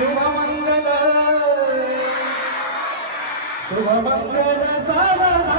शुभमंगल शुभमंगल सावना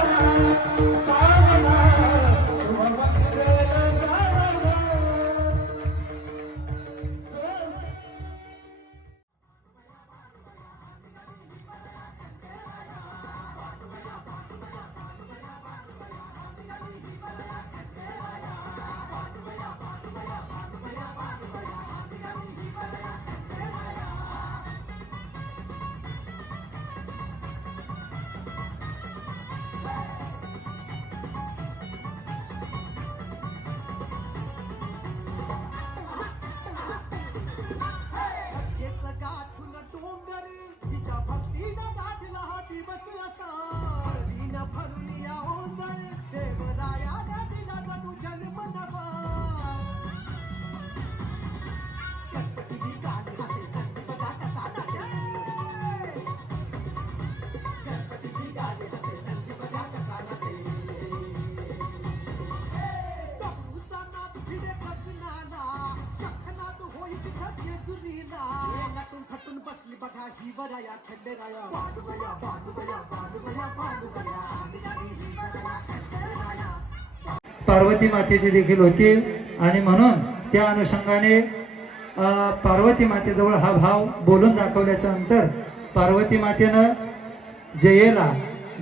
दिवस असा दिन भरून खटून बसली बघा ही खंडेराया. पार्वती मातेची देखील होती आणि म्हणून त्या अनुषंगाने पार्वती मातेजवळ हा भाव बोलून दाखवल्याच्या नंतर पार्वती मातेनं जयेला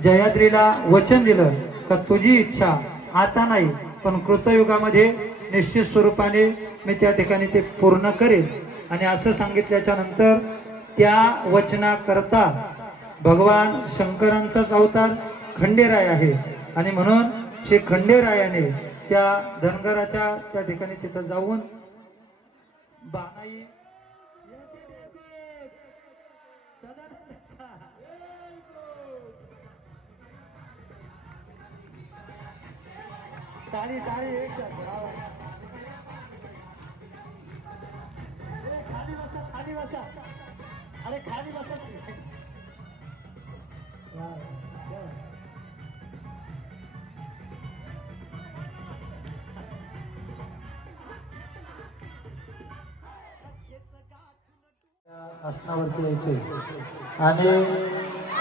जयाद्रीला वचन दिलं का तुझी इच्छा आता नाही पण कृतयुगामध्ये निश्चित स्वरूपाने मी त्या ठिकाणी ते पूर्ण करेल आणि असं सांगितल्याच्या नंतर त्या वचनाकरता भगवान शंकरांचाच अवतार खंडेराय आहे. आणि म्हणून श्री खंडेरायाने त्या धनगराच्या त्या ठिकाणी तिथं जाऊन बाणाई टाळी टाळी अरे खाली बसा आसनावरती यायचे. आणि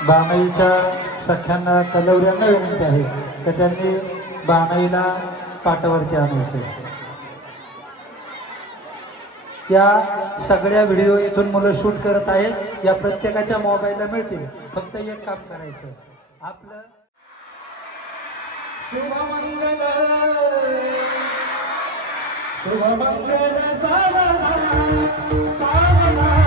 बाणाईच्या सख्यांना कलवऱ्यांना विनंती आहे तर त्यांनी बाणाईला पाटावरती आणायचे. या सगळ्या व्हिडिओ इथून मुलं शूट करत आहेत. या प्रत्येकाच्या मोबाईलला मिळतील. फक्त एक काम करायचं. आपलं शुभमंगल. शुभमंगल सावधान. सावधान.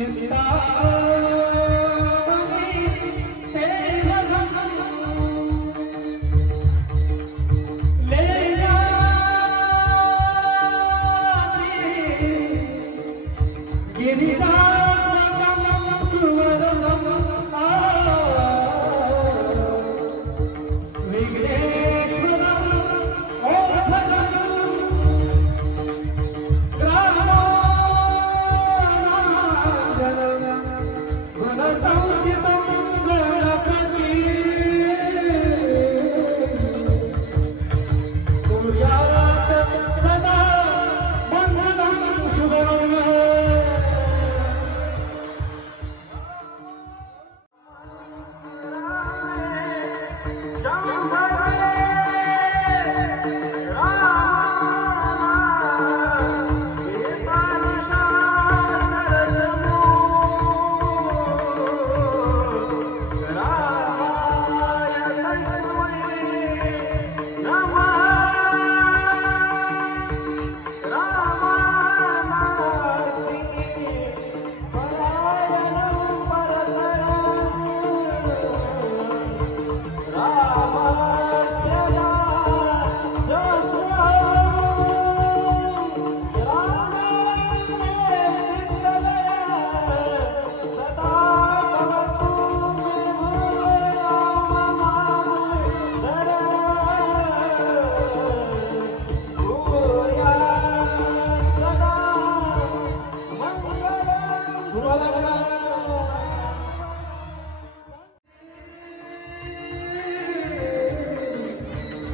চিন্তা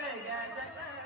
对对对对。